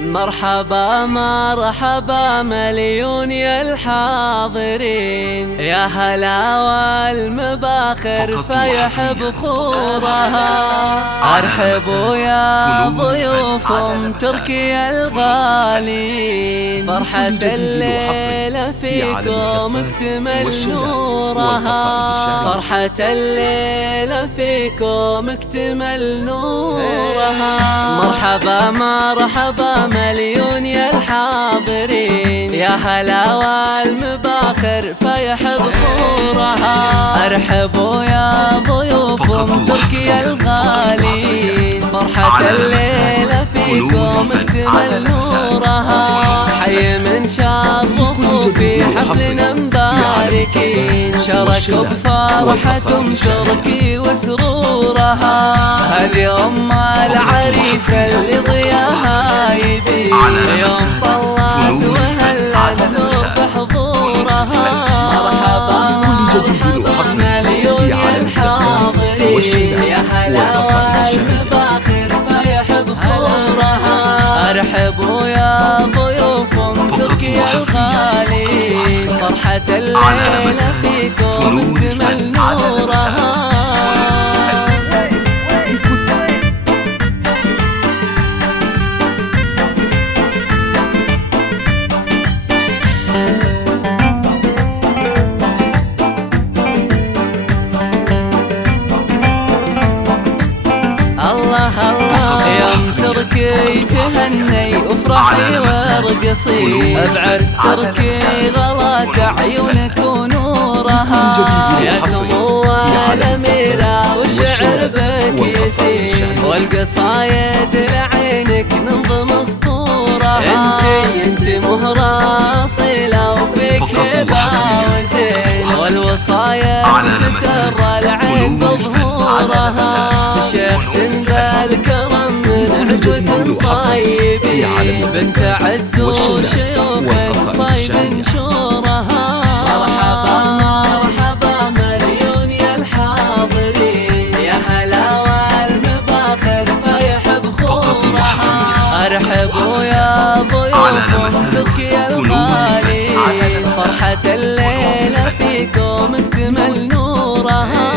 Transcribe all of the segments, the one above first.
مرحبا مرحبا مليون يا الحاضرين، يا هلا والمباخر فيح بخورها. ارحبوا يا ضيوف تركيا الغالين، فرحة الليلة فيكم اكتمل نورها. فرحة الليلة فيكم اكتمل نورها. مرحبا مرحبا مليون يا الحاضرين، يا هلا والمباخر فيح بخورها. ارحبوا يا ضيوف تركيا الغالين، فرحة الليلة فيكم اكتمل نورها. حي من شرفوا في حفلنا مباركين، شاركوا بفرحة تركي وسرورها. هذه أم العريس اللي ضياها يبين، يوم طلعت وهلا النور بحضورها. مرحبا مرحبا مليون يا الحاضرين، يا هلا والمباخر فيح بخورها. ارحبوا يا ضيوف تركيا الغالين، فرحة الليلة فيكم اكتمل نورها. الله الله يوم تركي تهني وافرحي وارقصي، بعرس تركي غلات عيونك ونورها. يا سمو الأميرة والشعر بك يسير، والقصايد لعينك ننظم اسطورها. انتي مهرة اصيلة وفيك هبة وزين، والوصايا تسرى العين بظهورها. الشيخ تنبال كرم من عزوة طيبين، بنت عز وشيوخ صيب نشورها. مرحبا مرحبا مليون يا الحاضرين، يا هلا والمباخر فيح بخورها. ارحبوا يا ضيوف تركيا الغالين، فرحة الليلة فيكم اكتمل نورها.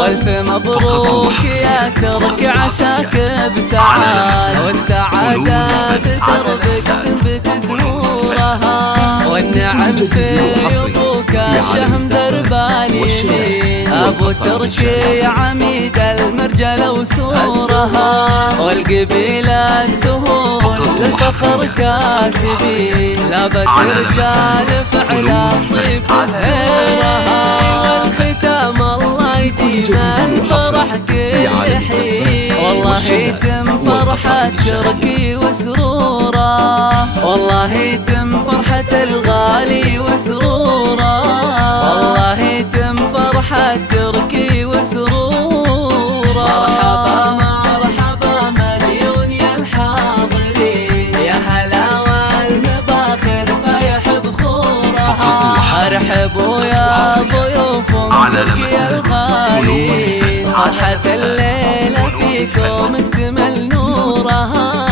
والف مبروك يا ترك عساك بسعادة، والسعادة بدربك تنبت زهورها. والنعم في ابوك الشهم درب اليمين، ابو تركي عميد المرجله وسورها. والقبيله السهول للفخر كاسبين، لابد رجال فعل الطيب تسهرها. والختام الله يديم الفرح كل حين، والله يتم فرحة تركي وسرورا. والله يتم فرحة الغالي وسرورا. والله يتم فرحة تركي وسرورا. مرحبا مرحبا مليون يا الحاضرين، يا هلا والمباخر فيح بخورها. ارحبوا يا ضيوف تركيا الغالين، فرحة الليلة فيكم اكتمل نورها.